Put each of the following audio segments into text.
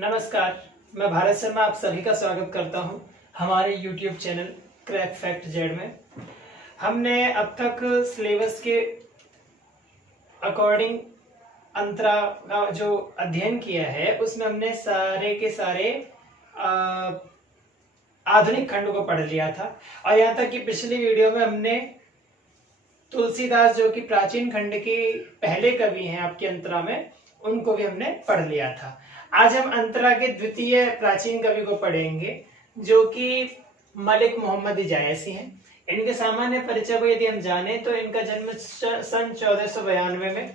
नमस्कार, मैं भारत शर्मा आप सभी का स्वागत करता हूं हमारे YouTube channel crack fact Z में। हमने अब तक सिलेबस के अकॉर्डिंग अंतरा का जो अध्ययन किया है उसमें हमने सारे के सारे आधुनिक खंड को पढ़ लिया था और यहाँ तक कि पिछली वीडियो में हमने तुलसीदास जो कि प्राचीन खंड के पहले कवि हैं आपके अंतरा में, उनको भी हमने पढ़ लिया था। आज हम अंतरा के द्वितीय प्राचीन कवि को पढ़ेंगे जो कि मलिक मोहम्मद जायसी हैं। इनके सामान्य परिचय को यदि हम जाने तो इनका जन्म सन 1492 में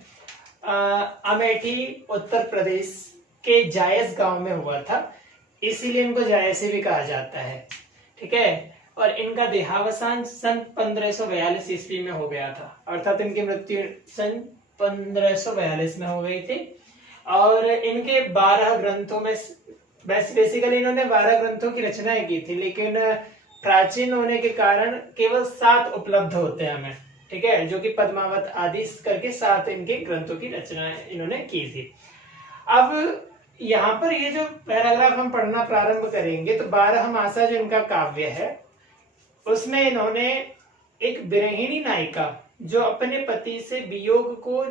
अमेठी उत्तर प्रदेश के जायस गांव में हुआ था, इसीलिए इनको जायसी भी कहा जाता है। ठीक है, और इनका देहावसान सन 1542 ईस्वी में हो गया था, अर्थात इनकी मृत्यु सन 1542 में हो गई थी। और इनके 12 ग्रंथों में बेसिकली इन्होंने 12 ग्रंथों की रचनाएं की थी, लेकिन प्राचीन होने के कारण केवल 7 उपलब्ध होते हैं हमें। ठीक है, जो कि पद्मावत आदि करके 7 इनके ग्रंथों की रचनाएं इन्होंने की थी। अब यहाँ पर ये जो पैराग्राफ हम पढ़ना प्रारंभ करेंगे तो 12 मासा जो इनका काव्य है उसमें इन्होंने एक विरहिणी नायिका जो अपने पति से वियोग को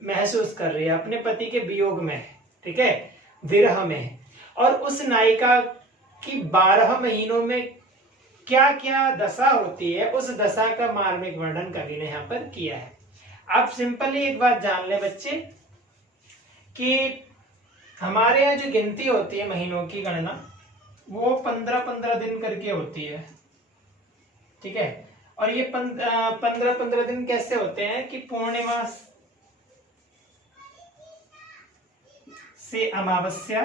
महसूस कर रही है, अपने पति के वियोग में, ठीक है, विरह में, और उस नायिका की 12 महीनों में क्या क्या दशा होती है उस दशा का मार्मिक वर्णन कवि ने यहाँ पर किया है। आप सिंपली एक बात जान ले बच्चे कि हमारे यहाँ जो गिनती होती है महीनों की गणना वो 15-15 दिन करके होती है। ठीक है, और ये 15-15 दिन कैसे होते हैं कि पूर्णिमा से अमावस्या,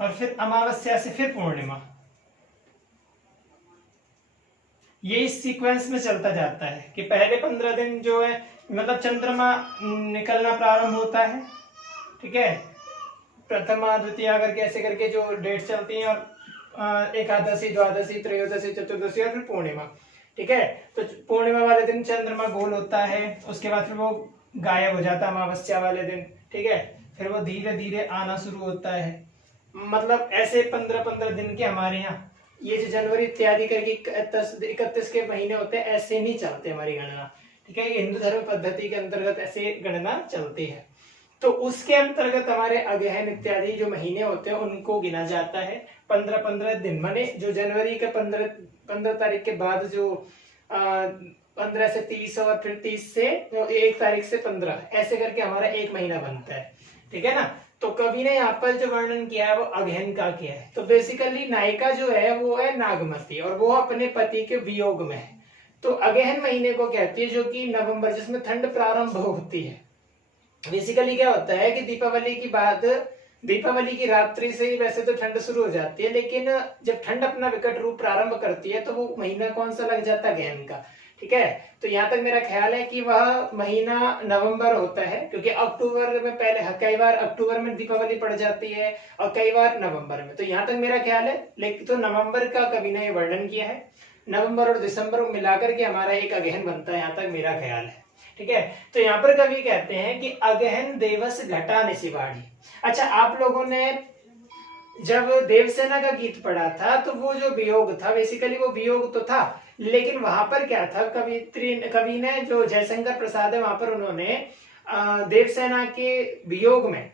और फिर अमावस्या से फिर पूर्णिमा, ये इस सीक्वेंस में चलता जाता है कि पहले 15 दिन जो है मतलब चंद्रमा निकलना प्रारंभ होता है। ठीक है, प्रथमा द्वितीया करके ऐसे करके जो डेट चलती हैं, और एकादशी, द्वादशी, त्रयोदशी, चतुर्दशी और फिर पूर्णिमा। ठीक है, तो पूर्णिमा वाले दिन चंद्रमा गोल होता है, उसके बाद फिर वो गायब हो जाता है अमावस्या वाले दिन। ठीक है, फिर वो धीरे धीरे आना शुरू होता है। मतलब ऐसे 15-15 दिन के हमारे यहाँ ये जो जनवरी इत्यादि करके 31 के महीने होते हैं, ऐसे नहीं चलते हमारी गणना। ठीक है, हिंदू धर्म पद्धति के अंतर्गत ऐसे गणना चलती है। तो उसके अंतर्गत हमारे अगहन इत्यादि जो महीने होते हैं उनको गिना जाता है 15-15 दिन। माने जो जनवरी के 15 तारीख के बाद जो 15 से 30 और फिर 30 से 1 तारीख से 15 ऐसे करके हमारा एक महीना बनता है। ठीक है ना, तो कवि ने यहाँ पर जो वर्णन किया है वो अगहन का किया है। तो बेसिकली नायिका जो है वो है नागमती और वो अपने पति के वियोग में है। तो अगहन महीने को कहती है जो कि नवंबर, जिसमें ठंड प्रारंभ होती है। बेसिकली क्या होता है कि दीपावली की बाद, दीपावली की रात्रि से ही वैसे तो ठंड शुरू हो जाती है, लेकिन जब ठंड अपना विकट रूप प्रारंभ करती है तो वो महीना कौन सा लग जाता है, अगहन का। ठीक है, तो यहाँ तक मेरा ख्याल है कि वह महीना नवंबर होता है, क्योंकि अक्टूबर में पहले कई बार अक्टूबर में दीपावली पड़ जाती है और कई बार नवंबर में। तो यहाँ तक मेरा ख्याल है, लेकिन तो नवंबर का कवि ने वर्णन किया है। नवंबर और दिसंबर को मिलाकर के हमारा एक अगहन बनता है, यहाँ तक मेरा ख्याल है। ठीक है, तो यहाँ पर कवि कहते हैं कि अगहन देवस घटा निशिबाढ़ी। अच्छा, आप लोगों ने जब देवसेना का गीत पढ़ा था तो वो जो वियोग था, बेसिकली वो वियोग तो था, लेकिन वहां पर क्या था, कवि ने जो जयशंकर प्रसाद है वहां पर उन्होंने देवसेना के वियोग में,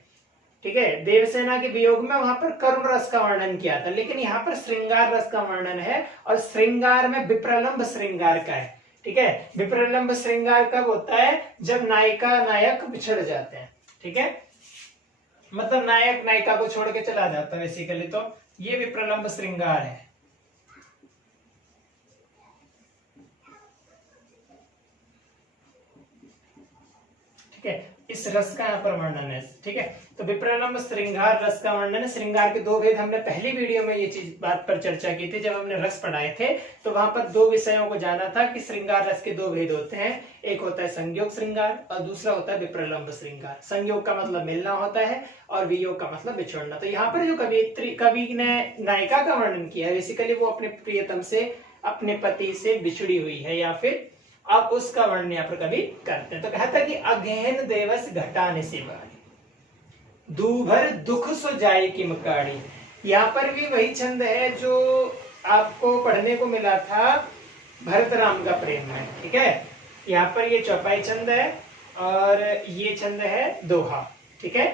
ठीक है, देवसेना के वियोग में वहां पर करुण रस का वर्णन किया था, लेकिन यहाँ पर श्रृंगार रस का वर्णन है, और श्रृंगार में विप्रलंब श्रृंगार का है। ठीक है, विप्रलंब श्रृंगार कब होता है, जब नायिका नायक बिछड़ जाते हैं। ठीक है, मतलब नायक नायिका को छोड़ के चला जाता है बेसिकली, तो ये विप्रलंब श्रृंगार है। ठीक है, इस रस का यहाँ पर वर्णन है। ठीक है, तो विप्रलंब श्रृंगार रस का वर्णन है। श्रृंगार के 2 भेद हमने पहली वीडियो में ये चीज बात पर चर्चा की थी, जब हमने रस पढ़ाए थे तो वहां पर 2 विषयों को जाना था कि श्रृंगार रस के 2 भेद होते हैं। एक होता है संयोग श्रृंगार और दूसरा होता है विप्रलंब श्रृंगार। संयोग का मतलब मिलना होता है और वियोग का मतलब बिछड़ना। तो यहाँ पर जो कवि ने नायिका का वर्णन किया है, बेसिकली वो अपने प्रियतम से, अपने पति से बिछड़ी हुई है या फिर अब उसका वर्णन यहाँ पर कभी करते हैं। तो कहता है कि अगहन देवस घटा निशिबाड़ी, दूभर दुख सो जाए की मकाड़ी। यहाँ पर भी वही छंद है जो आपको पढ़ने को मिला था भरत राम का प्रेम में। ठीक है, यहाँ पर ये चौपाई छंद है और ये छंद है दोहा। ठीक है,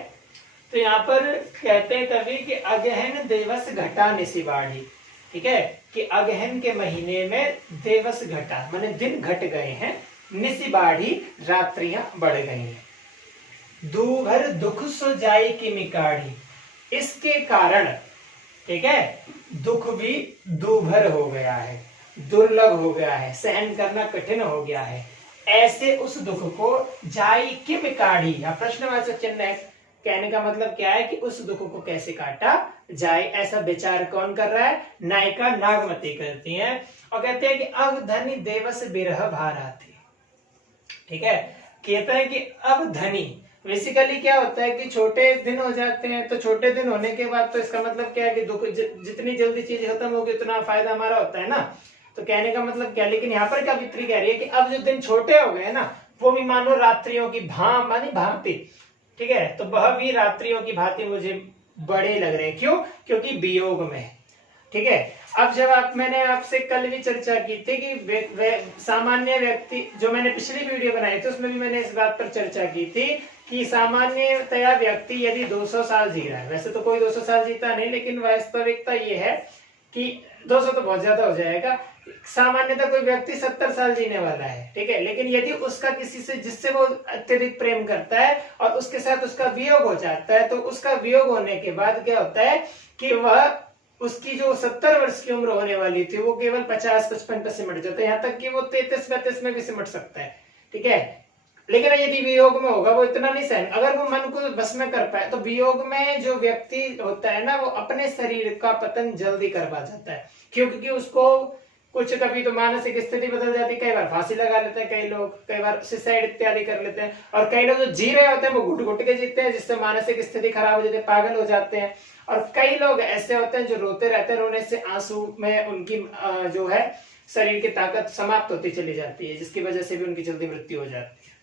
तो यहाँ पर कहते हैं कवि कि अगहन देवस घटा निशिबाड़ी। ठीक है, कि अगहन के महीने में देवस घटा माने दिन घट गए हैं, निशिबाड़ी रात्रियां बढ़ गई हैं, दूभर दुख सो जाई की मिकाड़ी, इसके कारण ठीक है दुख भी दूभर हो गया है, दुर्लभ हो गया है, सहन करना कठिन हो गया है। ऐसे उस दुख को जाई की मिकाड़ी, या प्रश्नवाचक चिन्ह है, कहने का मतलब क्या है कि उस दुख को कैसे काटा जाए, ऐसा विचार कौन कर रहा है? नायिका नागमती करती है और कहते हैं कि अब धनी देवस बिरह भाराती। ठीक है, कहते हैं कि अब धनी बेसिकली क्या होता है कि छोटे दिन हो जाते हैं, तो छोटे दिन होने के बाद तो इसका मतलब क्या है कि दुख जितनी जल्दी चीज खत्म होगी उतना फायदा हमारा होता है ना। तो कहने का मतलब क्या, लेकिन यहाँ पर क्या विपरीत कह रही है कि अब जो दिन छोटे हो गए ना वो भी मानो रात्रियों की मानी भांति। ठीक है, तो वह भी रात्रियों की भांति मुझे बड़े लग रहे हैं। क्यों? क्योंकि वियोग में। ठीक है, अब जब मैंने आपसे कल भी चर्चा की थी कि सामान्य व्यक्ति, जो मैंने पिछली वीडियो बनाई थी उसमें भी मैंने इस बात पर चर्चा की थी कि सामान्यतया व्यक्ति यदि 200 साल जी रहा है, वैसे तो कोई 200 साल जीता नहीं, लेकिन वास्तविकता ये है कि 200 तो बहुत ज्यादा हो जाएगा, सामान्यतः कोई व्यक्ति 70 साल जीने वाला है। ठीक है, लेकिन यदि उसका किसी से जिससे वो अत्यधिक प्रेम करता है और उसके साथ उसका वियोग हो जाता है, तो उसका वियोग होने के बाद क्या होता है कि वह उसकी जो 70 वर्ष की उम्र होने वाली थी वो केवल 50-55 पर सिमट जाता है, यहाँ तक कि वो 33-32 में भी सिमट सकता है। ठीक है, लेकिन यदि वियोग में होगा वो इतना नहीं सहन, अगर वो मन को बस में कर पाए, तो वियोग में जो व्यक्ति होता है ना वो अपने शरीर का पतन जल्दी करवा जाता है। क्योंकि उसको कुछ कभी तो मानसिक स्थिति बदल जाती है, कई बार फांसी लगा लेते हैं कई लोग, कई बार सुसाइड इत्यादि कर लेते हैं, और कई लोग जो जी रहे होते हैं वो घुट घुट के जीते हैं, जिससे मानसिक स्थिति खराब हो जाती है, पागल हो जाते हैं। और कई लोग ऐसे होते हैं जो रोते रहते हैं, रोने से आंसू में उनकी जो है शरीर की ताकत समाप्त होती चली जाती है, जिसकी वजह से भी उनकी जल्दी मृत्यु हो जाती है।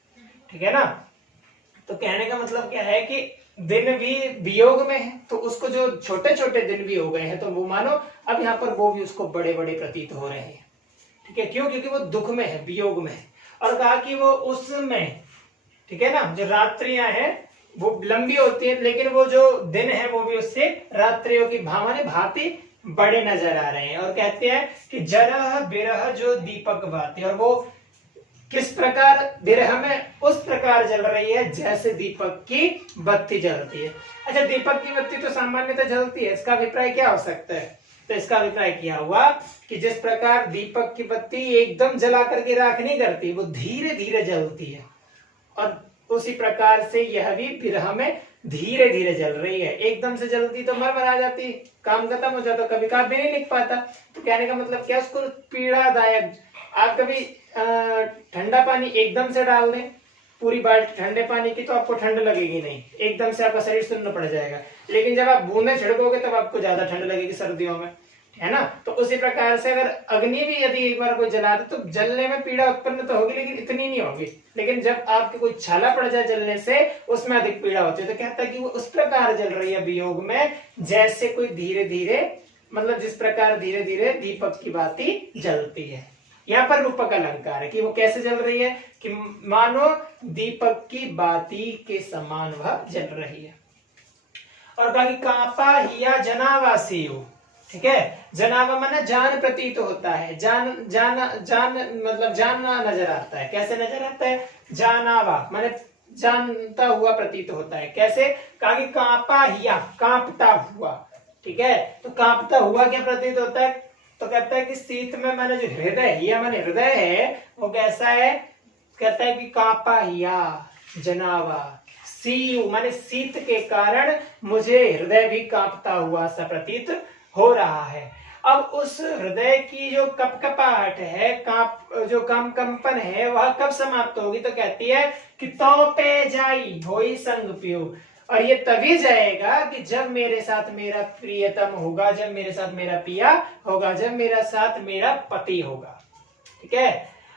ठीक है ना, तो कहने का मतलब क्या है कि दिन भी वियोग में है, तो उसको जो छोटे छोटे दिन भी हो गए हैं, तो वो मानो अब यहाँ पर वो भी उसको बड़े बड़े प्रतीत हो रहे हैं। ठीक है, क्यों? क्योंकि वो दुख में है, वियोग में है, और कहा कि वो उसमें, ठीक है ना, जो रात्रियां हैं वो लंबी होती है, लेकिन वो जो दिन है वो भी उससे रात्रियों की भांति बड़े नजर आ रहे हैं। और कहते हैं कि जरह बिरह जो दीपक बाती, और वो किस प्रकार विरह में उस प्रकार जल रही है जैसे दीपक की बत्ती जलती है। अच्छा, दीपक की बत्ती तो सामान्यतः जलती है, इसका अभिप्राय क्या हो सकता है? तो इसका अभिप्राय किया हुआ कि जिस प्रकार दीपक की बत्ती एकदम जला करके राख नहीं करती, वो धीरे धीरे जलती है, और उसी प्रकार से यह भी विरह में धीरे धीरे जल रही है। एकदम से जलती तो मर जाती, काम खत्म हो जाता, कभी काव्य नहीं लिख पाता। तो कहने का मतलब क्या, उसको पीड़ादायक। आप कभी ठंडा पानी एकदम से डाल दें पूरी बाल्टी ठंडे पानी की, तो आपको ठंड लगेगी नहीं, एकदम से आपका शरीर सुन्न पड़ जाएगा। लेकिन जब आप बूंदे छिड़कोगे तब आपको ज्यादा ठंड लगेगी सर्दियों में, है ना। तो उसी प्रकार से अगर अग्नि भी यदि एक बार कोई जला दे तो जलने में पीड़ा उत्पन्न तो होगी, लेकिन इतनी नहीं होगी। लेकिन जब आपके कोई छाला पड़ जाए जलने से, उसमें अधिक पीड़ा होती है। तो कहता है कि वो उस प्रकार जल रही है वियोग में जैसे कोई धीरे धीरे, मतलब जिस प्रकार धीरे धीरे दीपक की बाती जलती है। यहाँ पर रूपक अलंकार है कि वो कैसे जल रही है, कि मानो दीपक की बाती के समान वह जल रही है। और कहा कि कापा हिया जनावासी हो। ठीक है, जनावा माना जान प्रतीत होता है, जान मतलब जानना नजर आता है। कैसे नजर आता है? जानावा माने जानता हुआ प्रतीत होता है। कैसे? कहा कि कापा हिया, कांपता हुआ। ठीक है, तो कांपता हुआ क्या प्रतीत होता है? तो कहता है कि शीत में मैंने जो हृदय, हिया माने हृदय है, वो कैसा है? कहता है कि कापा हिया जनावा, सीयू माने शीत के कारण मुझे हृदय भी कांपता हुआ सा प्रतीत हो रहा है। अब उस हृदय की जो कपकपाहट है, जो कंपन है, वह कब समाप्त होगी? तो कहती है कि तो पे जाई होई संग पियो, और ये तभी जाएगा कि जब मेरे साथ मेरा प्रियतम होगा, जब मेरे साथ मेरा पिया होगा, जब मेरा साथ मेरा पति होगा। ठीक है,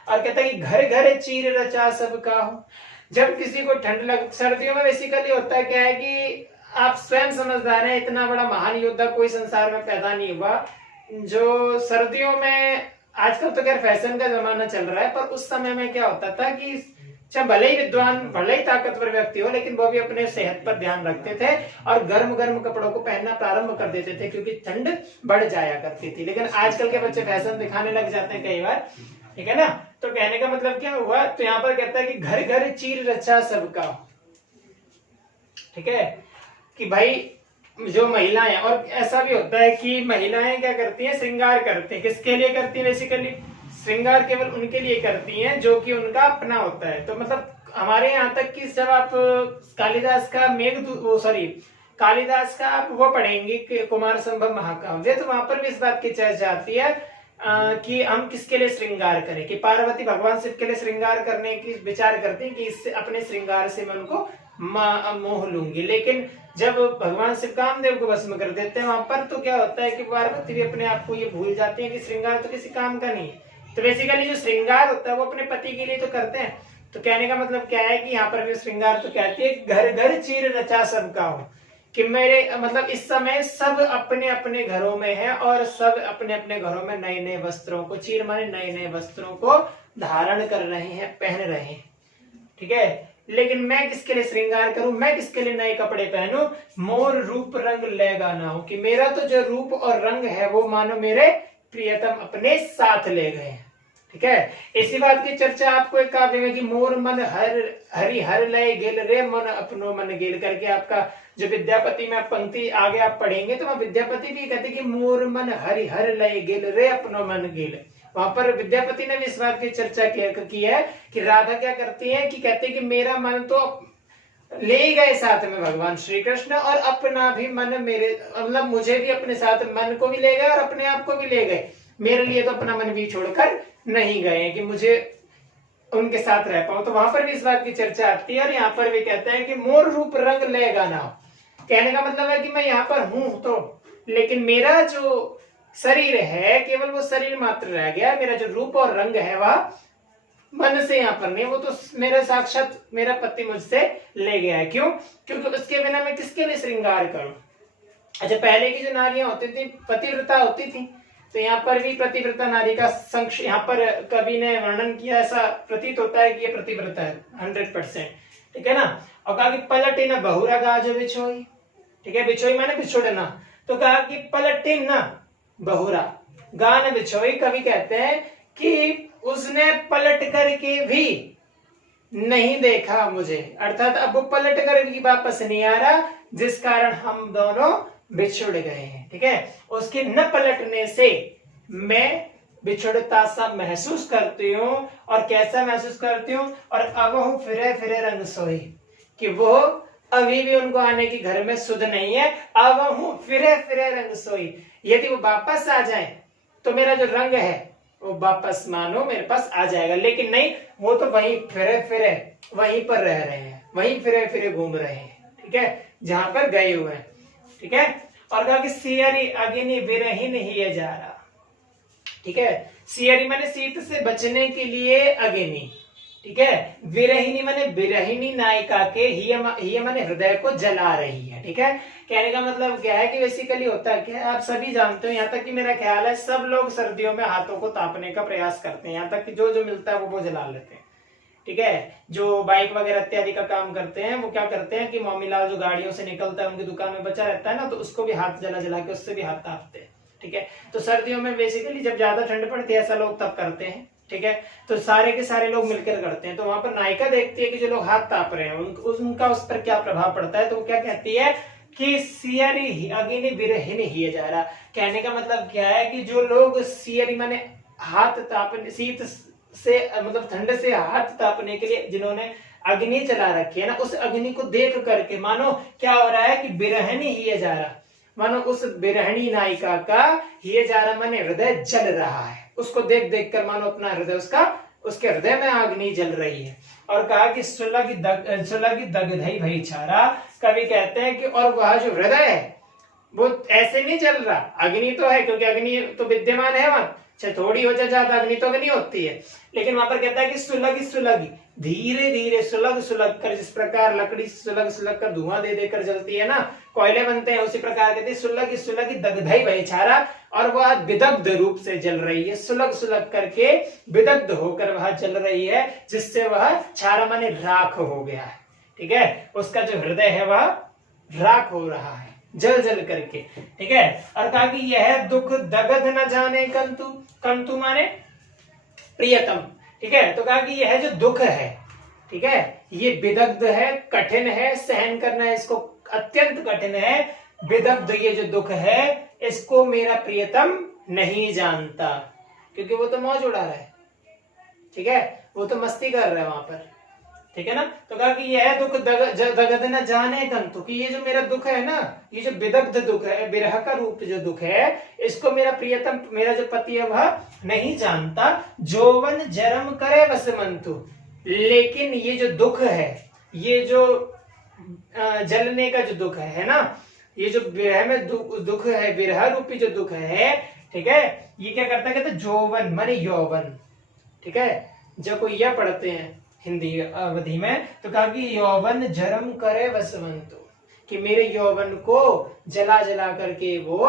और कहता है कि घर घर चीर रचा सबका हो। जब किसी को ठंड लग, सर्दियों में बेसिकली होता है क्या है कि आप स्वयं समझदार हैं, इतना बड़ा महान योद्धा कोई संसार में पैदा नहीं हुआ जो सर्दियों में, आजकल तो खैर फैशन का जमाना चल रहा है, पर उस समय में क्या होता था कि चाहे भले ही विद्वान, भले ही ताकतवर व्यक्ति हो, लेकिन वो भी अपने सेहत पर ध्यान रखते थे और गर्म गर्म कपड़ों को पहनना प्रारंभ कर देते थे क्योंकि ठंड बढ़ जाया करती थी। लेकिन आजकल के बच्चे फैशन दिखाने लग जाते हैं कई बार, ठीक है ना। तो कहने का मतलब क्या हुआ, तो यहाँ पर कहता है कि घर घर चीर रचा सबका, ठीक है, कि भाई जो महिलाएं, और ऐसा भी होता है कि महिलाएं क्या करती हैं, श्रृंगार करती हैं। किसके लिए करती है? बेसिकली श्रृंगार केवल उनके लिए करती हैं जो कि उनका अपना होता है। तो मतलब हमारे यहाँ तक कि जब आप कालिदास का कालिदास का आप वो पढ़ेंगे कि कुमार संभव महाकाव्य, तो वहां पर भी इस बात की चर्चा आती है कि हम किसके लिए श्रृंगार करें, कि पार्वती भगवान शिव के लिए श्रृंगार करने की विचार करती हैं कि इससे अपने श्रृंगार से मैं उनको मोह लूंगी। लेकिन जब भगवान शिव कामदेव को भस्म कर देते हैं वहां पर, तो क्या होता है कि पार्वती भी अपने आप को ये भूल जाती है कि श्रृंगार तो किसी काम का नहीं है। तो बेसिकली जो श्रृंगार होता है वो अपने पति के लिए तो करते हैं। तो कहने का मतलब क्या है कि यहाँ पर भी श्रृंगार तो कहती है घर घर चीर रचा सबका हो, कि मेरे मतलब इस समय सब अपने अपने घरों में है और सब अपने अपने घरों में नए नए वस्त्रों को, चीर माने नए नए वस्त्रों को धारण कर रहे हैं, पहन रहे हैं, ठीक है। लेकिन मैं किसके लिए श्रृंगार करूं, मैं किसके लिए नए कपड़े पहनूं? मोर रूप रंग लेगा ना हो, कि मेरा तो जो रूप और रंग है वो मानो मेरे प्रियतम अपने साथ ले गए हैं, ठीक है। इसी बात की चर्चा आपको एक काव्य में कि मोर मन हरि हर लय गेल रे मन अपनो मन गेल करके, आपका जो विद्यापति में पंक्ति आगे आप पढ़ेंगे तो वहां विद्यापति भी कहते कि मोर मन हरि हर लय गेल रे अपनो मन गेल। वहां पर विद्यापति ने भी इस बात की चर्चा की है कि राधा क्या करती है कि कहते कि मेरा मन तो ले गए साथ में भगवान श्री कृष्ण, और अपना भी मन मेरे, मतलब मुझे भी अपने साथ, मन को भी ले गए और अपने आप को भी ले गए, मेरे लिए तो अपना मन भी छोड़कर नहीं गए कि मुझे उनके साथ रह पाऊं। तो वहां पर भी इस बात की चर्चा आती है। और यहाँ पर भी कहते हैं कि मोर रूप रंग लेगा ना, कहने का मतलब है कि मैं यहाँ पर हूं तो, लेकिन मेरा जो शरीर है केवल वो शरीर मात्र रह गया, मेरा जो रूप और रंग है वह मन से यहाँ पर नहीं, वो तो मेरा साक्षात मेरा पति मुझसे ले गया है। क्यों? क्योंकि उसके बिना मैं किसके लिए श्रृंगार करूं। अच्छा, पहले की जो नारियां होती थी पतिव्रता होती थी, तो यहाँ पर भी प्रतिव्रता नारी का संक्षेप यहाँ पर कवि ने वर्णन किया, ऐसा प्रतीत होता है कि ये प्रतिव्रता है 100%, ठीक है ना। और कहा कि पलटे न बहुरा गाजो बिछोई, ठीक है, बिछोई माने बिछोड़ना, तो कहा कि पलटे न बहुरा गान बिछोई। कवि कहते हैं कि उसने पलट करके भी नहीं देखा मुझे, अर्थात अब वो पलट कर भी वापस नहीं आ रहा, जिस कारण हम दोनों बिछुड़ गए हैं, ठीक है। उसके न पलटने से मैं बिछुड़ता सा महसूस करती हूँ, और कैसा महसूस करती हूँ, और अब हूँ फिरे फिरे रंग सोई, कि वो अभी भी उनको आने की घर में सुध नहीं है, अब हूँ फिरे फिरे रंग सोई। यदि वो वापस आ जाए तो मेरा जो रंग है वो वापस मानो मेरे पास आ जाएगा, लेकिन नहीं, वो तो वहीं फिरे फिरे वहीं पर रह रहे हैं, वहीं फिरे फिरे घूम रहे हैं, ठीक है, जहां पर गए हुए हैं, ठीक है। और कहा कि सियरी अग्नि विरहीन ही जा रहा, ठीक है। सियरी माने शीत से बचने के लिए अग्नि, ठीक है। विरहिनी माने विरहिनी नायिका के ही माने हृदय को जला रही है, ठीक है। कहने का मतलब क्या है कि बेसिकली होता है क्या, आप सभी जानते हो, यहाँ तक कि मेरा ख्याल है सब लोग सर्दियों में हाथों को तापने का प्रयास करते हैं, यहाँ तक कि जो जो मिलता है वो जला लेते हैं, ठीक है। जो बाइक वगैरह इत्यादि का काम करते हैं वो क्या करते हैं कि मोमीलाल जो गाड़ियों से निकलता है उनकी दुकान में बचा रहता है ना, तो उसको भी हाथ जला जला के उससे भी हाथ तापते हैं, ठीक है। तो सर्दियों में बेसिकली जब ज्यादा ठंड पड़ती है ऐसा लोग तब करते हैं, ठीक है। तो सारे के सारे लोग मिलकर करते हैं। तो वहां पर नायिका देखती है कि जो लोग हाथ ताप रहे हैं उनका उस पर क्या प्रभाव पड़ता है, तो वो क्या कहती है कि सियरी अग्नि विरहिन ही जा रहा। कहने का मतलब क्या है कि जो लोग सियरी माने हाथ तापने, शीत से मतलब ठंड से हाथ तापने के लिए जिन्होंने अग्नि चला रखी है ना, उस अग्नि को देख करके मानो क्या हो रहा है कि विरहिनी ही जा रहा, मानो उस विरहिणी नायिका का ये जा रहा माने हृदय जल रहा है, उसको देख देख कर मानो अपना हृदय उसके हृदय में अग्नि जल रही है। और कहा कि सुलग दग्धई भई छारा, कवि कहते हैं कि और वह जो हृदय है वो ऐसे नहीं जल रहा, अग्नि तो है क्योंकि अग्नि तो विद्यमान है वहां, चाहे थोड़ी हो चाहे ज्यादा, अग्नि तो अग्नि होती है, लेकिन वहां पर कहता है कि सुलग सुलग, धीरे धीरे सुलग सुलग कर, जिस प्रकार लकड़ी सुलग सुलग कर धुआं दे देकर जलती है ना, कोयले बनते हैं, उसी प्रकार कहते हैं सुलग सुलग दग्धई वही छारा, और वह विदग्ध रूप से जल रही है, सुलग सुलग करके विदग्ध होकर वह जल रही है, जिससे वह छारा माने राख हो गया है। ठीक है, उसका जो हृदय है वह राख हो रहा है जल जल करके। ठीक है, और कहा कि यह दुख दगध न जाने कंतु, कंतु माने प्रियतम। ठीक है, तो कहा कि यह जो दुख है, ठीक है, ये विदग्ध है, कठिन है, सहन करना इसको अत्यंत कठिन है। विदग्ध ये जो दुख है इसको मेरा प्रियतम नहीं जानता, क्योंकि वो तो मौज उड़ा रहा है। ठीक है, वो तो मस्ती कर रहा है वहां पर। ठीक है ना, तो कहा कि यह दुख दगध न जाने कंतु, कि ये जो मेरा दुख है ना, ये जो विदग्ध दुख है, विरह का रूप जो दुख है, इसको मेरा प्रियतम, मेरा जो पति है वह नहीं जानता। जोवन जरम करे वसमंतु, लेकिन ये जो दुख है, ये जो जलने का जो दुख है ना, ये जो विरह में दुख है, विरह रूपी जो दुख है, ठीक है, ये क्या करता है, कहते जोवन माने यौवन। ठीक है, जब कोई यह पढ़ते हैं हिंदी अवधि में, तो कहा कि यौवन जरम करे वसवंतु, कि मेरे यौवन को जला जला करके वो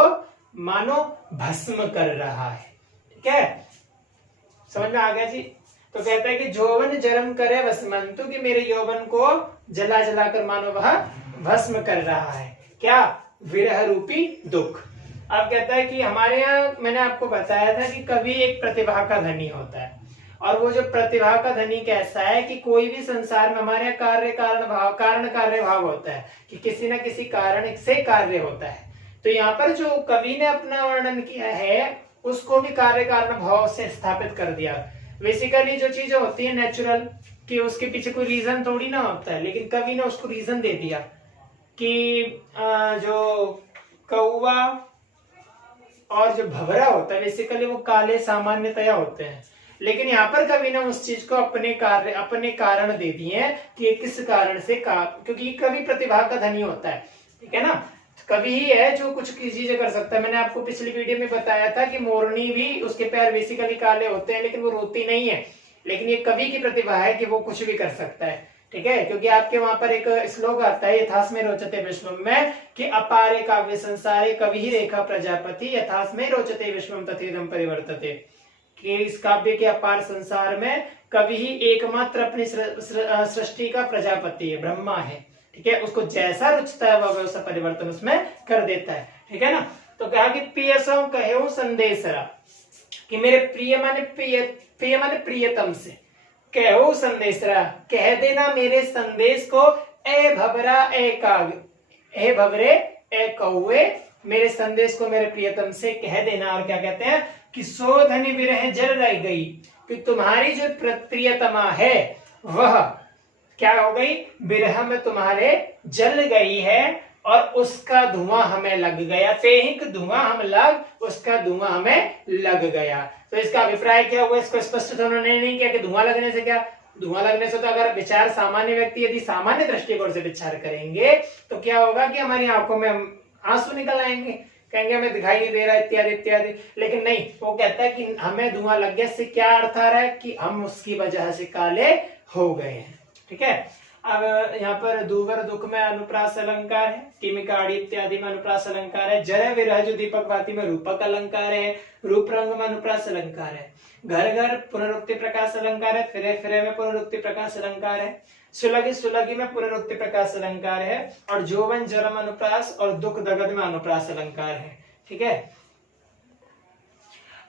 मानो भस्म कर रहा है। ठीक है, समझ में आ गया जी। तो कहता है कि यौवन जरम करे वसवंतु, कि मेरे यौवन को जला जला कर मानो वह भस्म कर रहा है। क्या? विरह रूपी दुख। अब कहता है कि हमारे यहाँ, मैंने आपको बताया था कि कवि एक प्रतिभा का धनी होता है, और वो जो प्रतिभा का धनी कैसा है कि कोई भी संसार में हमारे यहाँ कार्य कारण भाव, कारण कार्य भाव होता है, कि किसी न किसी कारण से कार्य होता है। तो यहाँ पर जो कवि ने अपना वर्णन किया है उसको भी कार्य कारण भाव से स्थापित कर दिया। बेसिकली जो चीजें होती है नेचुरल, कि उसके पीछे कोई रीजन थोड़ी ना होता है, लेकिन कवि ने उसको रीजन दे दिया कि जो कौवा और जो भंवरा होता है बेसिकली वो काले सामान्यतया होते हैं, लेकिन यहाँ पर कवि ने उस चीज को अपने कार्य, अपने कारण दे दिए हैं कि ये किस कारण से क्योंकि कवि प्रतिभा का धनी होता है। ठीक है ना, कवि ही है जो कुछ की चीजें कर सकता है। मैंने आपको पिछली वीडियो में बताया था कि मोरनी भी, उसके पैर बेसिकली काले होते हैं लेकिन वो रोती नहीं है, लेकिन ये कवि की प्रतिभा है कि वो कुछ भी कर सकता है। ठीक है, क्योंकि आपके वहां पर एक श्लोक आता है यथास्मै रोचते विश्वम में, कि अपारे काव्य संसारे कवि ही रेखा प्रजापति, यथास्मै रोचते विश्वम तथेदम परिवर्तते, कि इस काव्य के अपार संसार में कवि ही एकमात्र अपनी सृष्टि का प्रजापति है, ब्रह्मा है। ठीक है, उसको जैसा रुचता है वह वैसा परिवर्तन उसमें कर देता है। ठीक है ना, तो कहा कि प्रियसम कहे संदेशरा, कि मेरे प्रिय माने प्रिय माने प्रियतम से, कहो संदेशरा, कह देना मेरे संदेश को, ए भवरा ए काग, ए भवरे ए कौवे, मेरे संदेश को मेरे प्रियतम से कह देना। और क्या कहते हैं कि सोधनी विरह जल रह गई, कि तुम्हारी जो प्रियतमा है वह क्या हो गई, विरह में तुम्हारे जल गई है, और उसका धुआं हमें लग गया, तेहिक धुआं हम लग, उसका धुआं हमें लग गया। तो इसका अभिप्राय क्या हुआ, इसको स्पष्ट तो उन्होंने नहीं किया कि धुआं लगने से क्या, धुआं लगने से तो अगर विचार सामान्य व्यक्ति यदि सामान्य दृष्टिकोण से विचार करेंगे तो क्या होगा कि हमारी आंखों में आंसू निकल आएंगे, कहेंगे हमें दिखाई नहीं दे रहा इत्यादि इत्यादि। लेकिन नहीं, वो कहता है कि हमें धुआं लग गया से क्या अर्थ आ रहा है कि हम उसकी वजह से काले हो गए हैं। ठीक है, अब यहाँ पर दूवर दुख में अनुप्रास अलंकार है, टिमिकाड़ी इत्यादि में अनुप्रास अलंकार है, जय विरह जो दीपक बाती में रूपक अलंकार है, रूप रंग में अनुप्रास अलंकार है, घर घर पुनरुक्ति प्रकाश अलंकार है, फिरे फिरे में पुनरुक्ति प्रकाश अलंकार है, सुलगी सुलगी में पुनरुक्ति प्रकाश अलंकार है, और जोवन जरम अनुप्रास और दुख दगद में अनुप्रास अलंकार है। ठीक है,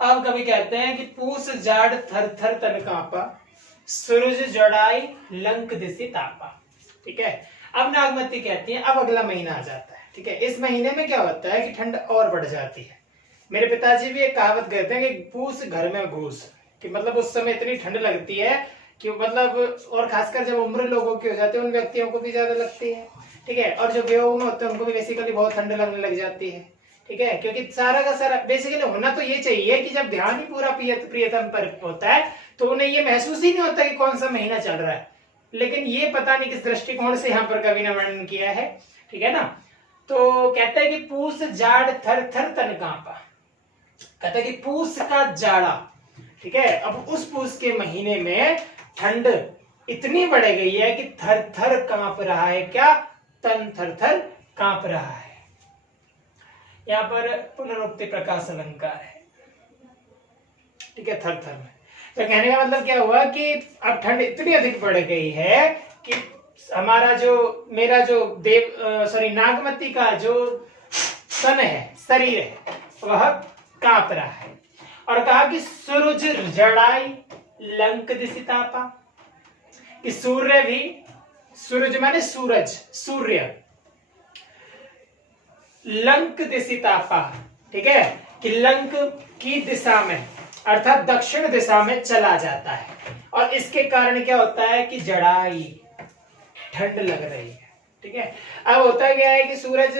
अब कवि कहते हैं कि पूस जाड़ थर थर तन कांपा, सूरज जड़ाई लंक दिसी तापा। ठीक है, अब नागमती कहती है अब अगला महीना आ जाता है। ठीक है, इस महीने में क्या होता है कि ठंड और बढ़ जाती है। मेरे पिताजी भी एक कहावत कहते हैं कि पूस घर में घूस, कि मतलब उस समय इतनी ठंड लगती है कि मतलब, और खासकर जब उम्र लोगों की हो जाती है उन व्यक्तियों को भी ज्यादा लगती है। ठीक है, और जो वियोग में होते हैं उनको भी बेसिकली बहुत ठंड लगने लग जाती है। ठीक है, क्योंकि सारा का सारा बेसिकली होना तो ये चाहिए कि जब ध्यान ही पूरा प्रियतम पर होता है तो उन्हें ये महसूस ही नहीं होता कि कौन सा महीना चल रहा है, लेकिन ये पता नहीं किस दृष्टिकोण से यहाँ पर कवि ने वर्णन किया है। ठीक है ना, तो कहता है कि पूस जाड़ थर थर तन कांपा, कहता है कि पूस का जाड़ा, ठीक है। अब उस पूस के महीने में ठंड इतनी बढ़ गई है कि थर थर कांप रहा है, क्या, तन थर थर कांप रहा है। यहां पर पुनरुक्ति प्रकाश अलंकार है, ठीक है, थर थर में। तो कहने का मतलब क्या हुआ कि अब ठंड इतनी अधिक बढ़ गई है कि हमारा जो, मेरा जो नागमती का जो तन है, शरीर है, वह कांप रहा है। और कहा कि सूरज जड़ाई लंक दिसितापा, कि सूर्य भी, सूरज माने सूरज, सूर्य, लंक दिसितापा, ठीक है, कि लंक की दिशा में अर्थात दक्षिण दिशा में चला जाता है। और इसके कारण क्या होता है कि जड़ाई, ठंड लग रही है, ठीक है। अब होता क्या है कि सूरज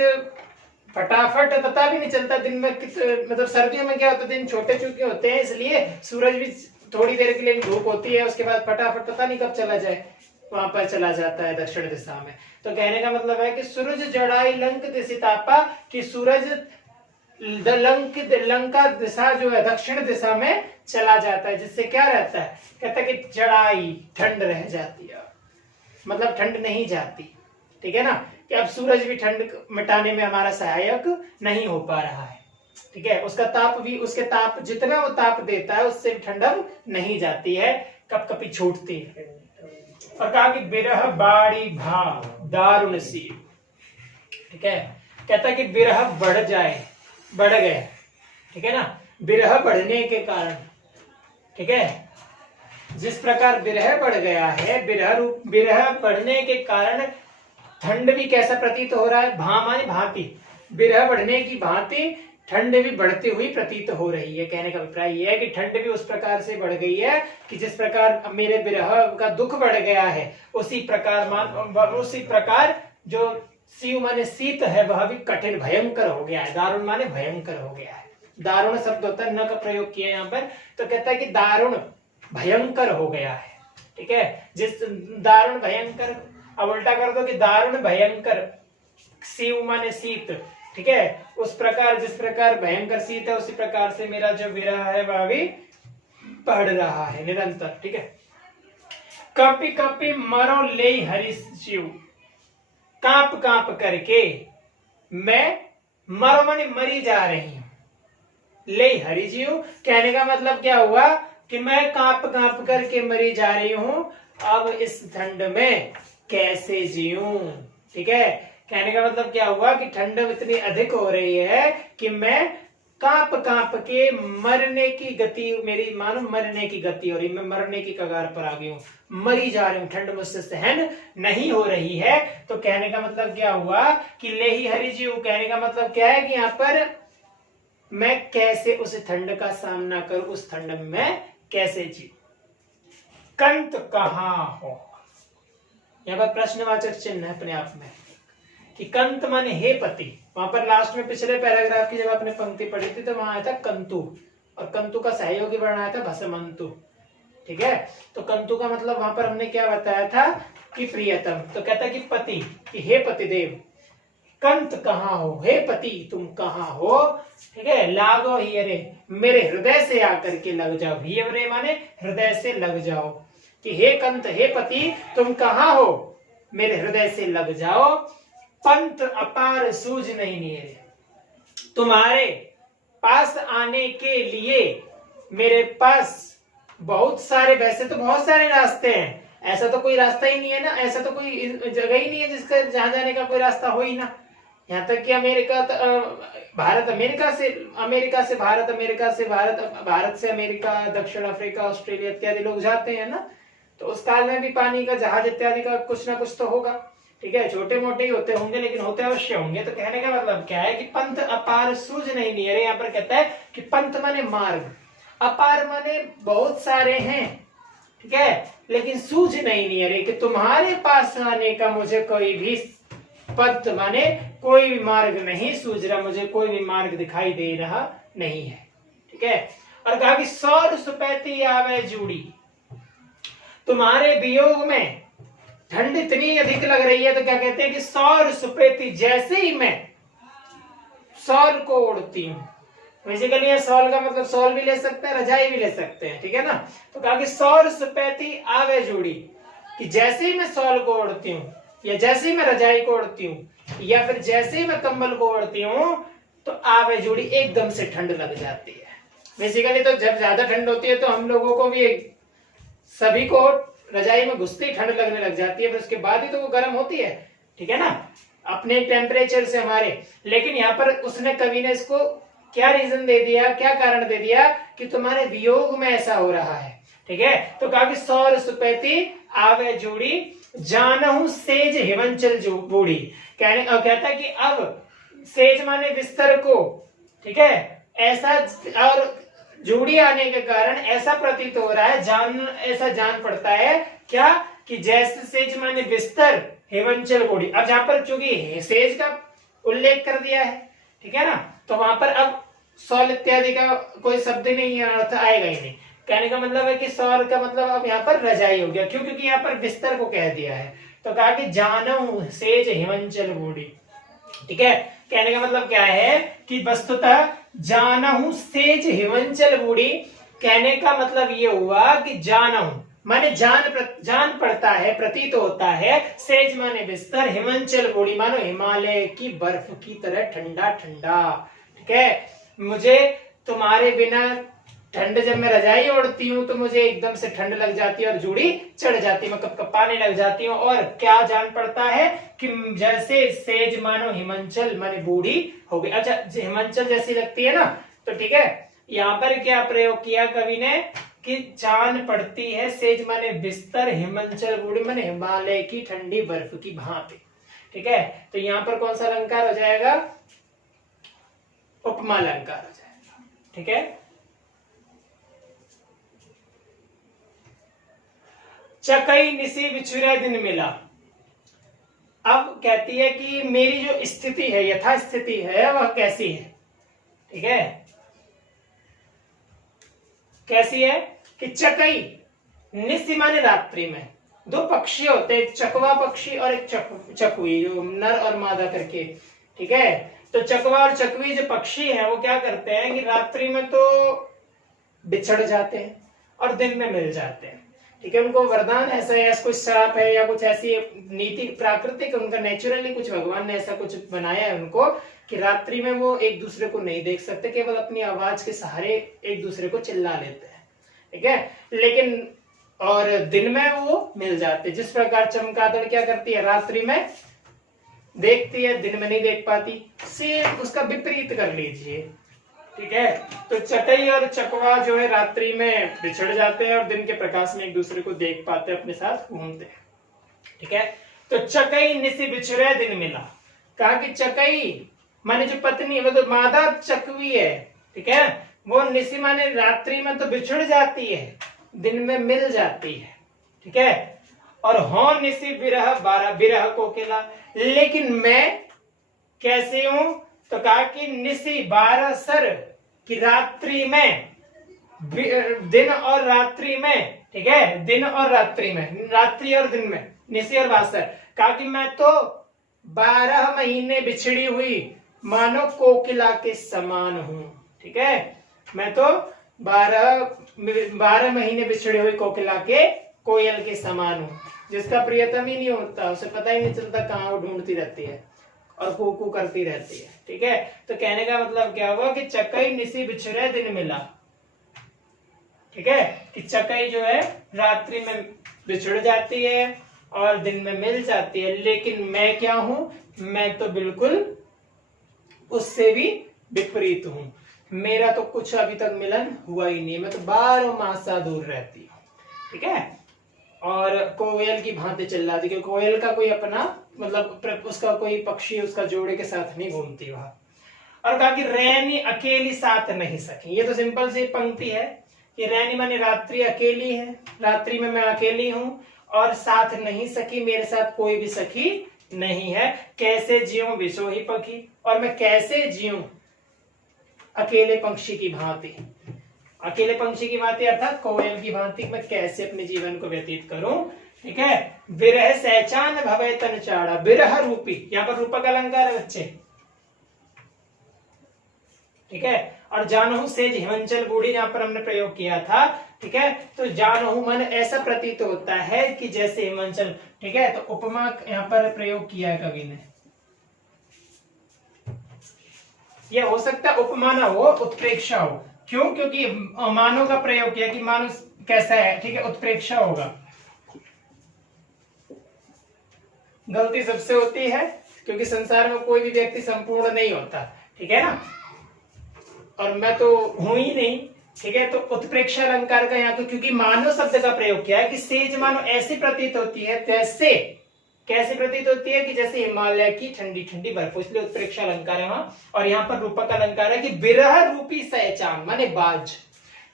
फटाफट पता भी नहीं चलता दिन में मतलब सर्दियों में क्या होता है, दिन छोटे चुके होते हैं, इसलिए सूरज भी थोड़ी देर के लिए धूप होती है, उसके बाद फटाफट पता नहीं कब चला जाए, वहां पर चला जाता है दक्षिण दिशा में। तो कहने का मतलब है कि सूरज जड़ाई लंक दिसितापा, कि सूरज लंका दिशा जो है दक्षिण दिशा में चला जाता है, जिससे क्या रहता है, कहता है कि जड़ाई, ठंड रह जाती है, मतलब ठंड नहीं जाती, ठीक है ना, कि अब सूरज भी ठंड मिटाने में हमारा सहायक नहीं हो पा रहा है, ठीक है। उसका ताप भी, उसके ताप जितना वो ताप देता है उससे भी ठंडक नहीं जाती है, कप कपी छूटती है। और कहा कि बिरह बाड़ी भा दारुण सी, ठीक है, कहता है कि बिरह बढ़ जाए, बढ़ गए, ठीक है ना, बिरह बढ़ने के कारण, ठीक है, जिस प्रकार बिरह बढ़ गया है, बिरह बढ़ने के कारण ठंड भी कैसा प्रतीत हो रहा है, भा माने भांति, बिरह बढ़ने की भांति ठंड भी बढ़ती हुई प्रतीत हो रही है। कहने का अभिप्राय यह है कि ठंड भी उस प्रकार से बढ़ गई है कि जिस प्रकार मेरे बिरह का दुख बढ़ गया है, उसी प्रकार जो शिव माने शीत है वह भी कठिन भयंकर हो गया है, दारुण माने भयंकर हो गया है। दारुण शब्द होता है, न का प्रयोग किया यहाँ पर, तो कहता है कि दारुण भयंकर हो गया है, ठीक है। जिस दारुण भयंकर, अब उल्टा कर दो कि दारुण भयंकर, शिव माने शीत, ठीक है, उस प्रकार जिस प्रकार भयंकर शीत है उसी प्रकार से मेरा जो विरह है वह भी बढ़ रहा है निरंतर, ठीक है। कपि कपि मरो ले हरि शिव, कांप कांप करके मैं, मरो माने मरी जा रही हूं, ले हरि जीव, कहने का मतलब क्या हुआ कि मैं कांप कांप करके मरी जा रही हूं, अब इस ठंड में कैसे जीऊं, ठीक है। कहने का मतलब क्या हुआ कि ठंड इतनी अधिक हो रही है कि मैं कांप कांप के मरने की गति, मेरी मानो मरने की गति हो रही, मैं मरने की कगार पर आ गई हूँ, मरी जा रही हूँ, ठंड मुझसे सहन नहीं हो रही है। तो कहने का मतलब क्या हुआ कि ले ही हरि जीव, कहने का मतलब क्या है कि यहाँ पर मैं कैसे उस ठंड का सामना करूं, उस ठंड में मैं कैसे जीऊं। कंत कहां हो, यहाँ पर प्रश्नवाचक चिन्ह है अपने आप में, कि कंत माने हे पति। वहां पर लास्ट में पिछले पैराग्राफ की जब आपने पंक्ति पढ़ी थी तो वहां आया था कंतु, और कंतु का सहयोगी वर्ण आया था भसमंतु, ठीक है। तो कंतु का मतलब वहां पर हमने क्या बताया था कि प्रियतम। तो कहता है कि पति, कि हे पतिदेव, कंत कहां हो, हे पति तुम कहां हो, ठीक है। लागो हियरे, मेरे हृदय से आकर के लग जाओ, हियरे माने हृदय से लग जाओ, कि हे कंत, हे पति तुम कहां हो, मेरे हृदय से लग जाओ। पंत अपार सूझ नहीं नियरे, तुम्हारे पास आने के लिए मेरे पास बहुत सारे, वैसे तो बहुत सारे रास्ते हैं, ऐसा तो कोई रास्ता ही नहीं है ना, ऐसा तो कोई जगह ही नहीं है जिसका जहां जाने का कोई रास्ता हो ही ना। यहाँ तक कि अमेरिका, भारत अमेरिका से, अमेरिका से भारत, अमेरिका से भारत, भारत से अमेरिका, दक्षिण अफ्रीका, ऑस्ट्रेलिया इत्यादि लोग जाते हैं ना, तो उस काल में भी पानी का जहाज इत्यादि का कुछ ना कुछ तो होगा, ठीक है। छोटे मोटे ही होते होंगे लेकिन होते अवश्य होंगे। तो कहने का मतलब क्या है कि पंथ अपार सूझ नहीं नियरे, यहाँ पर कहता है कि पंथ माने मार्ग, अपार माने बहुत सारे हैं, ठीक है, लेकिन सूझ नहीं नियरे, कि तुम्हारे पास आने का मुझे कोई भी पथ माने कोई भी मार्ग नहीं सूझ रहा, मुझे कोई भी मार्ग दिखाई दे रहा नहीं है, ठीक है। और कहा कि सौर सुपैती आवे जूड़ी, तुम्हारे वियोग में ठंड इतनी अधिक लग रही है, तो क्या कहते हैं कि सौर सुपैती, जैसे ही मैं सौर को ओढ़ती हूं, बेसिकली ये सॉल का मतलब सॉल भी ले सकते हैं, रजाई भी ले सकते हैं, ठीक है ना। तो कहा कि सौर सुपैती आवे जोड़ी, कि जैसे ही मैं सॉल को ओढ़ती हूँ या जैसे ही मैं रजाई को ओढ़ती हूँ या फिर जैसे ही मैं कंबल को ओढ़ती हूँ तो आवे जोड़ी एकदम से ठंड लग जाती है। बेसिकली तो जब ज्यादा ठंड होती है तो हम लोगों को भी सभी को रजाई में घुसते ही ठंड लगने लग जाती है, फिर उसके बाद ही तो वो गर्म होती है, ठीक है ना, अपने टेम्परेचर से हमारे। लेकिन यहाँ पर उसने कवि ने इसको क्या रीजन दे दिया, क्या कारण दे दिया कि तुम्हारे वियोग में ऐसा हो रहा है, ठीक है। तो कहा कि सौर सुपैती आवे जोड़ी जानहु सेज हिमंचल जो बूढ़ी, कहता है कि अब सेज माने बिस्तर को, ठीक है, ऐसा और जोड़ी आने के कारण ऐसा प्रतीत हो रहा है, ऐसा जान पड़ता है क्या कि जैसे सेज माने बिस्तर, हिमंचल बूढ़ी। अब जहां पर चूंकि सेज का उल्लेख कर दिया है, ठीक है ना, तो वहां पर अब सौल इत्यादि का कोई शब्द नहीं, अर्थ आएगा ही नहीं। कहने का मतलब है कि सौर का मतलब अब यहाँ पर रजाई हो गया, क्यों, क्योंकि यहाँ पर बिस्तर को कह दिया है। तो कहा कि जानहु सेज हिमंचल बूढ़ी, ठीक है। कहने का मतलब क्या है कि वस्तुतः जानहु सेज हिमंचल बूढ़ी, कहने का मतलब ये हुआ कि जानहु माने जान पड़ता है, प्रतीत होता है, सेज माने बिस्तर, हिमंचल बूढ़ी मानो हिमालय की बर्फ की तरह ठंडा ठंडा, ठीक है। मुझे तुम्हारे बिना ठंड, जब मैं रजाई ओढ़ती हूँ तो मुझे एकदम से ठंड लग जाती है और जूड़ी चढ़ जाती है, मैं कपकपाने लग जाती हूँ। और क्या जान पड़ता है कि जैसे सेज मानो हिमंचल माने बूढ़ी हो गई। अच्छा, हिमंचल जैसी लगती है ना, तो ठीक है, यहाँ पर क्या प्रयोग किया कवि ने कि जान पड़ती है, सेज माने बिस्तर, हिमंचल बूढ़ी माने हिमालय की ठंडी बर्फ की भांति, ठीक है। तो यहाँ पर कौन सा अलंकार हो जाएगा, उपमा अलंकार हो जाएगा, ठीक है। चकई निसी बिछुरे दिन मिला, अब कहती है कि मेरी जो स्थिति है, यथा स्थिति है, वह कैसी है, ठीक है। कैसी है कि चकई, निसी माने रात्रि में, दो पक्षी होते हैं, एक चकवा पक्षी और एक चकवी, जो नर और मादा करके, ठीक है। तो चकवा और चकवी जो पक्षी है वो क्या करते हैं कि रात्रि में तो बिछड़ जाते हैं और दिन में मिल जाते हैं, ठीक है। उनको वरदान ऐसा है, कोई श्राप है या कुछ ऐसी नीति प्राकृतिक, उनका नेचुरली कुछ भगवान ने ऐसा कुछ बनाया है उनको कि रात्रि में वो एक दूसरे को नहीं देख सकते, केवल अपनी आवाज के सहारे एक दूसरे को चिल्ला लेते हैं, ठीक है। लेकिन और दिन में वो मिल जाते, जिस प्रकार चमगादड़ क्या करती है, रात्रि में देखती है, दिन में नहीं देख पाती, सेम उसका विपरीत कर लीजिए, ठीक है। तो चकई और चकवा जो है रात्रि में बिछड़ जाते हैं और दिन के प्रकाश में एक दूसरे को देख पाते हैं, अपने साथ घूमते हैं, ठीक है। तो चकई निसी बिछुरे दिन मिला, कहा कि चकई माने जो पत्नी, वो तो मादा चकवी है, ठीक है, वो निसी माने रात्रि में तो बिछुड़ जाती है, दिन में मिल जाती है, ठीक है। और हो निसी बिरह बारह बिरह कोकिला, लेकिन मैं कैसे हूं, तो कहा कि निसी 12 सर की रात्रि में, दिन और रात्रि में, ठीक है, दिन और रात्रि में, रात्रि और दिन में, निसी और बासर, कहा कि मैं तो 12 महीने बिछड़ी हुई मानो कोकिला के समान हूं, ठीक है। मैं तो 12 महीने बिछड़े हुए कोकिला के, कोयल के समान हूं, जिसका प्रियतम ही नहीं होता, उसे पता ही नहीं चलता कहाँ वो ढूंढती रहती है और कू करती रहती है, ठीक है। तो कहने का मतलब क्या हुआ कि चकई निसी बिछुरे दिन मिला, ठीक है, कि चकई जो है रात्रि में बिछुड़ जाती है और दिन में मिल जाती है, लेकिन मैं क्या हूं, मैं तो बिल्कुल उससे भी विपरीत हूं, मेरा तो कुछ अभी तक मिलन हुआ ही नहीं, मैं तो 12 मास दूर रहती हूँ, ठीक है। और कोयल की भांति चिल्लाती, क्योंकि कोयल का कोई अपना मतलब उसका कोई पक्षी उसका जोड़े के साथ नहीं घूमती वहां। और कहा कि रैनी अकेली साथ नहीं सकी, ये तो सिंपल सी पंक्ति है कि रैनी माने रात्रि अकेली है, रात्रि में मैं अकेली हूं और साथ नहीं सकी, मेरे साथ कोई भी सखी नहीं है, कैसे जीऊं विशो ही पखी, और मैं कैसे जीऊं अकेले पक्षी की भांति, अकेले पंछी की भांति अर्थात कोयल की भांति मैं कैसे अपने जीवन को व्यतीत करूं, ठीक है। विरह सहचान भवे तन चाड़ा, विरह रूपी, यहाँ पर रूपक अलंकार है बच्चे, ठीक है। और जानहु सेज हिमंचल बूढ़ी यहाँ पर हमने प्रयोग किया था, ठीक है। तो जानहु मन ऐसा प्रतीत होता है कि जैसे हिमांचल, ठीक है। तो उपमा यहाँ पर प्रयोग किया है कवि ने। यह हो सकता है उपमा ना हो, उत्प्रेक्षा हो। क्यों? क्योंकि मानो का प्रयोग किया कि मानो कैसा है, ठीक है, उत्प्रेक्षा होगा। गलती सबसे होती है क्योंकि संसार में कोई भी व्यक्ति संपूर्ण नहीं होता, ठीक है ना, और मैं तो हूं ही नहीं, ठीक है। तो उत्प्रेक्षा अलंकार का यहाँ क्योंकि मानो शब्द का प्रयोग किया है कि सेज मानो ऐसी प्रतीत होती है, जैसे कैसे प्रतीत होती है कि जैसे हिमालय की ठंडी ठंडी बर्फ, इसलिए उत्प्रेक्षा अलंकार है वहां। और यहाँ पर रूपक अलंकार है कि बिरह रूपी सहचान माने बाज,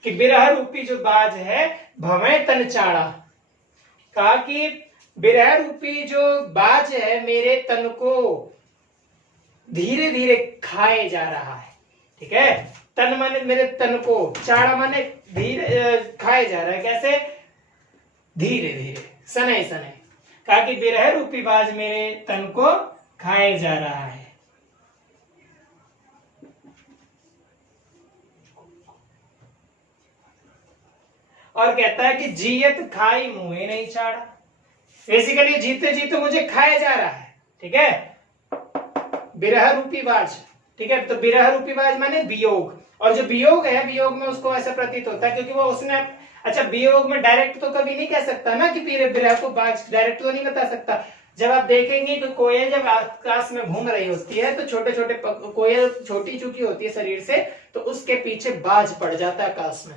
कि बिरह रूपी जो बाज है भवें तन चाड़ा, कहा कि बिरह रूपी जो बाज है मेरे तन को धीरे धीरे खाए जा रहा है, ठीक है। तन माने मेरे तन को, चाड़ा माने धीरे खाए जा रहा है, कैसे? धीरे धीरे, सनय सनय, कहा कि बिरह रूपी बाज मेरे तन को खाए जा रहा है। और कहता है कि जियत खाई मुंहे नहीं चाड़ा, बेसिकली जीते जीते मुझे खाया जा रहा है, ठीक है। बिरह रूपी बाज, ठीक है। तो बिरह रूपी बाज माने वियोग, और जो वियोग है, वियोग में उसको ऐसा प्रतीत होता है क्योंकि वो उसने, अच्छा वियोग में डायरेक्ट तो कभी नहीं कह सकता ना कि बिरह को बाज, डायरेक्ट तो नहीं बता सकता। जब आप देखेंगे कि कोयल जब आकाश में घूम रही होती है तो छोटे छोटे कोयल छोटी चुकी होती है शरीर से, तो उसके पीछे बाज पड़ जाता है आकाश में,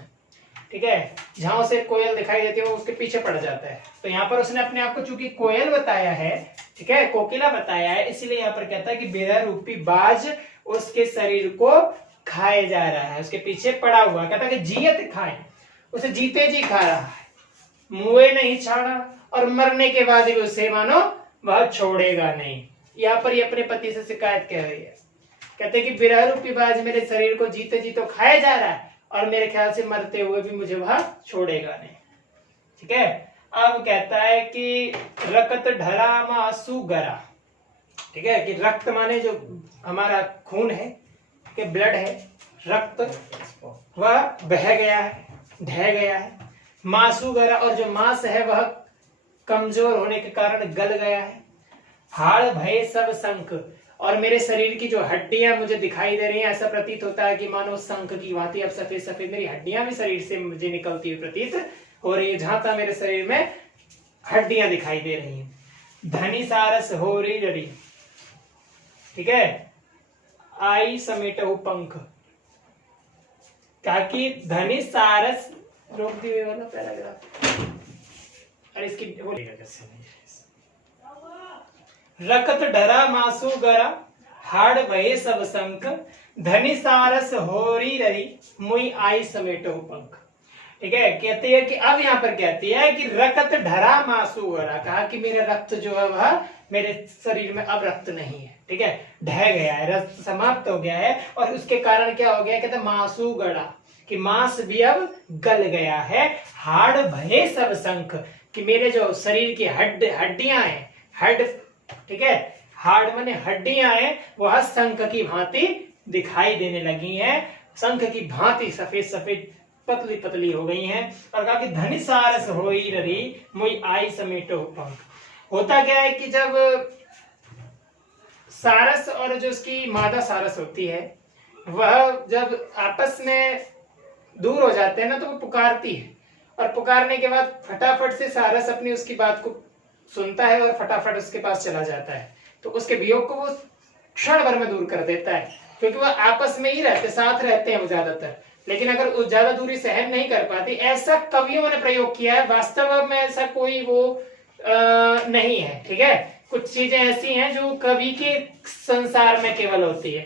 ठीक है। जहां से कोयल दिखाई देती है वो उसके पीछे पड़ जाता है। तो यहाँ पर उसने अपने आप को चूंकि कोयल बताया है, ठीक है, कोकिला बताया है, इसीलिए यहाँ पर कहता है कि बिरह रूपी बाज उसके शरीर को खाए जा रहा है, उसके पीछे पड़ा हुआ है। कहता है कि जियत खाए, उसे जीते जी खा रहा है, मुंहे नहीं छाड़ा, और मरने के बाद भी उसे मानो वह छोड़ेगा नहीं। यहाँ पर ये अपने पति से शिकायत कह रही है, कहते कि बिरह रूपी बाज मेरे शरीर को जीते जी तो खाया जा रहा है, और मेरे ख्याल से मरते हुए भी मुझे वह छोड़ेगा नहीं, ठीक है। अब कहता है कि रक्त ढरा मासु गरा, ठीक है, कि रक्त माने जो हमारा खून है, कि ब्लड है, रक्त वह बह गया है, ढह गया है। मासु गरा, और जो मांस है वह कमजोर होने के कारण गल गया है। हाड़ भय सब शंख, और मेरे शरीर की जो हड्डियां मुझे दिखाई दे रही हैं, ऐसा प्रतीत होता है कि मानो शंख की भांति अब सफेद सफेद मेरी हड्डियां भी शरीर से मुझे निकलती हुई प्रतीत हो रही है, जहां तक मेरे शरीर में हड्डियां दिखाई दे रही हैं। धनी सारस हो रही लड़ी, ठीक है, आई समेटहु पंख, ताकि धनी सारस, रोक दिए वाला पैराग्राफ, और इसकी कैसे नहीं, रकत डरा मासु गरा, हाड़ भये सब शंख, धनी सारस होरी रही, मुई आई समेटो पंख, ठीक है। कहते हैं कि अब यहाँ पर कहती है कि रकत ढरा मासु गरा, कहा कि मेरा रक्त जो है वह मेरे शरीर में अब रक्त नहीं है, ठीक है, ढह गया है, रक्त समाप्त हो गया है। और उसके कारण क्या हो गया, कहते मासु गड़ा, कि मांस भी अब गल गया है। हाड़ भये सब शंख, कि मेरे जो शरीर की हड्डियां हैं, हड्ड, ठीक है, हाड़ माने हड्डियां हैं, वह शंख की भांति दिखाई देने लगी हैं, शंख की भांति सफेद सफेद पतली पतली हो गई हैं। और कहा कि धनी सारस होई रही, मुई आई समेटो पंख। होता क्या है कि जब सारस और जो उसकी मादा सारस होती है, वह जब आपस में दूर हो जाते हैं ना, तो वो पुकारती है, और पुकारने के बाद फटाफट से सारस अपनी उसकी बात को सुनता है और फटाफट उसके पास चला जाता है। तो उसके वियोग को वो क्षण भर में दूर कर देता है, क्योंकि वो आपस में ही रहते, साथ रहते हैं वो ज्यादातर। लेकिन अगर वो ज्यादा दूरी सहन नहीं कर पाती, ऐसा कवियों ने प्रयोग किया है, वास्तव में ऐसा कोई वो नहीं है, ठीक है। कुछ चीजें ऐसी हैं जो कवि के संसार में केवल होती है,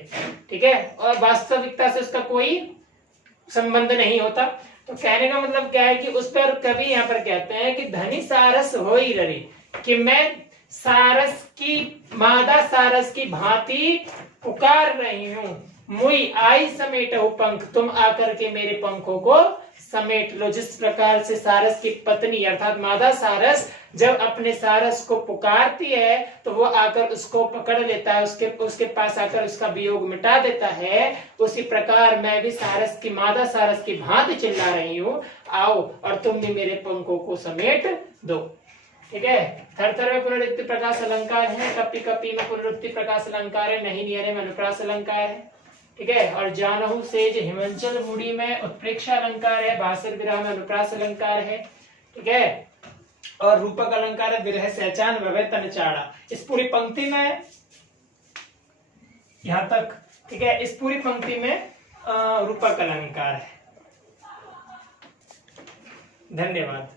ठीक है, और वास्तविकता से उसका कोई संबंध नहीं होता। तो कहने का मतलब क्या है कि उस पर कवि यहाँ पर कहते हैं कि धनी सारस होई रही, कि मैं सारस की, मादा सारस की भांति पुकार रही हूं, मुई आई समेटहु पंख, तुम आकर के मेरे पंखों को समेट लो। जिस प्रकार से सारस की पत्नी अर्थात मादा सारस जब अपने सारस को पुकारती है तो वो आकर उसको पकड़ लेता है, उसके पास आकर उसका वियोग मिटा देता है, उसी प्रकार मैं भी सारस की मादा सारस की भांति चिल्ला रही हूँ, आओ और तुम भी मेरे पंखों को समेट दो। ठीक है। थर में पुनरुक्ति प्रकाश अलंकार है, कपि कपि में पुनरुक्ति प्रकाश अलंकार है, नहीं नियरे में अनुप्रास अलंकार है। ठीक है। और जानहु सेज हिमंचल मुड़ी में उत्प्रेक्षा अलंकार है, बासर विरह में अनुप्रास अलंकार है। ठीक है। और रूपक अलंकार है, विरह सहचान भवे तन चाड़ा। इस पूरी पंक्ति में यहां तक, ठीक है, इस पूरी पंक्ति में रूपक अलंकार है। धन्यवाद।